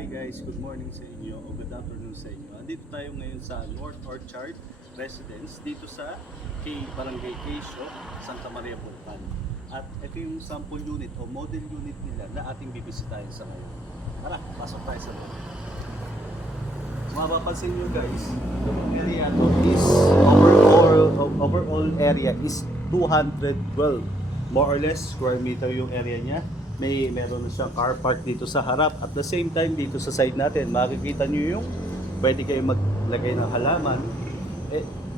Hi guys, good morning sa inyo o good afternoon sa inyo. Andito tayo ngayon sa North Orchard Residence dito sa Barangay Quezon, Santa Maria Bulacan. At ito yung sample unit o model unit nila na ating bibisitahin sa ngayon. Tara, pasok tayo sa loob. Mapapansin nyo guys, yung area to is overall area is 212 more or less square meter yung area niya. Meron na siyang car park dito sa harap. At the same time, dito sa side natin, makikita nyo yung pwede kayong maglagay ng halaman.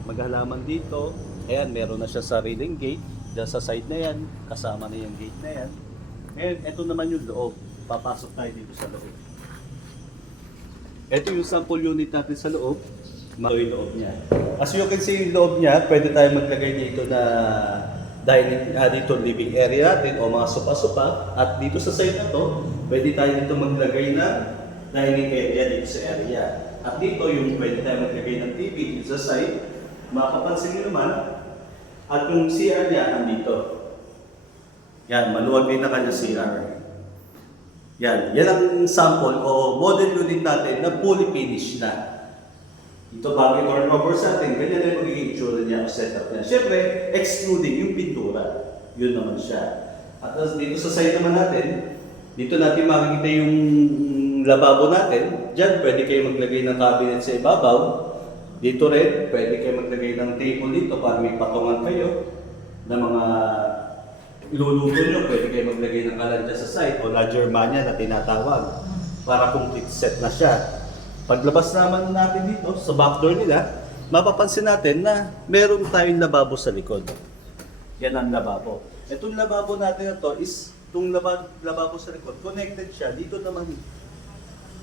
Maghalaman dito. Ayan, meron na siya sariling gate. Diyan sa side na yan, kasama na yung gate na yan. And ito naman yung loob. Papasok tayo dito sa loob. Ito yung sample unit natin sa loob. Ito yung loob niya. As you can see yung loob niya, pwede tayo maglagay dito na dining, dito living area natin o mga sopa-sopa. At dito sa side na to, pwede tayo dito maglagay ng dining area dito sa area. At dito yung pwede tayo maglagay ng TV dito sa side. Mapapansin nyo naman, at yung CR niya andito. Yan, maluwag din na kanya CR. Yan ang sample o model unit natin na fully finished na. Ito bago yung turnover sa atin, ganyan na yung magiging itsura niya o setup niya. Siyempre, excluding yung pintura. Yun naman siya. At dito sa side naman natin, dito natin makikita yung lababo natin. Diyan, pwede kayo maglagay ng cabinet sa ibabaw. Dito rin, pwede kayo maglagay ng table dito para may patungan kayo na mga iluluto nyo. Pwede kayo maglagay ng kalandya sa side o la Germania na tinatawag para complete set na siya. Paglabas naman natin dito sa back door nila, mapapansin natin na meron tayong lababo sa likod. Yan ang lababo. Itong lababo natin na to is, itong lababo sa likod, connected siya dito naman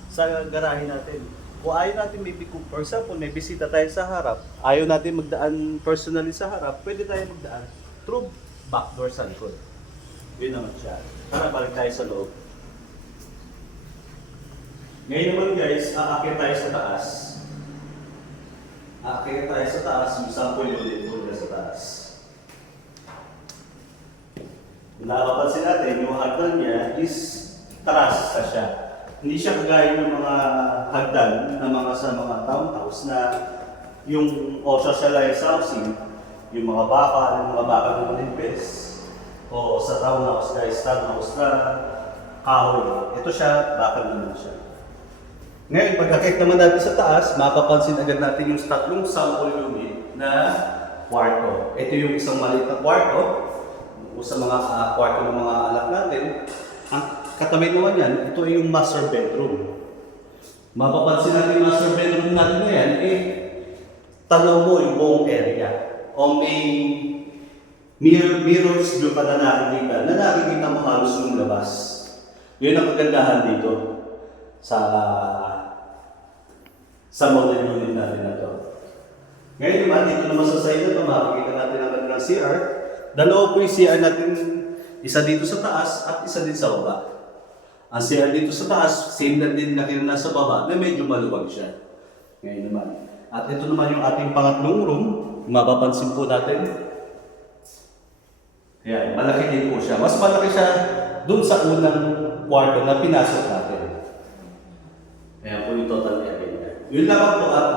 sa garahe natin. Kung ayaw natin for example, may bisita tayo sa harap, ayaw natin magdaan personally sa harap, pwede tayo magdaan through back door sa likod. Yun naman siya. Tara, balik tayo sa loob. Ngayon naman guys, aakyat tayo sa taas. Aakyat tayo sa taas, yung sample unit po sa taas. Kung nakapansin natin, yung hagdan niya is terasa siya. Hindi siya kagaya ng mga hagdan na sa mga townhouse na yung socialized housing, yung mga baka ng manipis, o sa townhouse guys, townhouse na kahoy. Ito siya, bakal naman siya. Ngayon, pagkakit naman natin sa taas, mapapansin agad natin yung tatlong sample unit na kwarto. Ito yung isang maliit na kwarto, o sa mga kwarto ng mga anak natin. Ang katabi naman yan, ito ay yung master bedroom. Mapapansin natin yung master bedroom natin na yan, tanaw mo yung buong area. O may mirrors yung ka na nakikita mo halos yung labas. Yun ang kagandahan dito sa model unit natin na to. Ngayon naman, dito naman sa side na ito, makikita natin ang kanilang CR. Dalawa po yung CR natin, isa dito sa taas at isa din sa baba. Ang CR dito sa taas, same na din na nasa baba, na medyo maluwag siya. Ngayon naman. At ito naman yung ating pangatlong room, mapapansin po natin. Ayan, malaki din po siya. Mas malaki siya dun sa unang kwarto na pinasok natin. Ayan po yung total area niya. Yun lang po at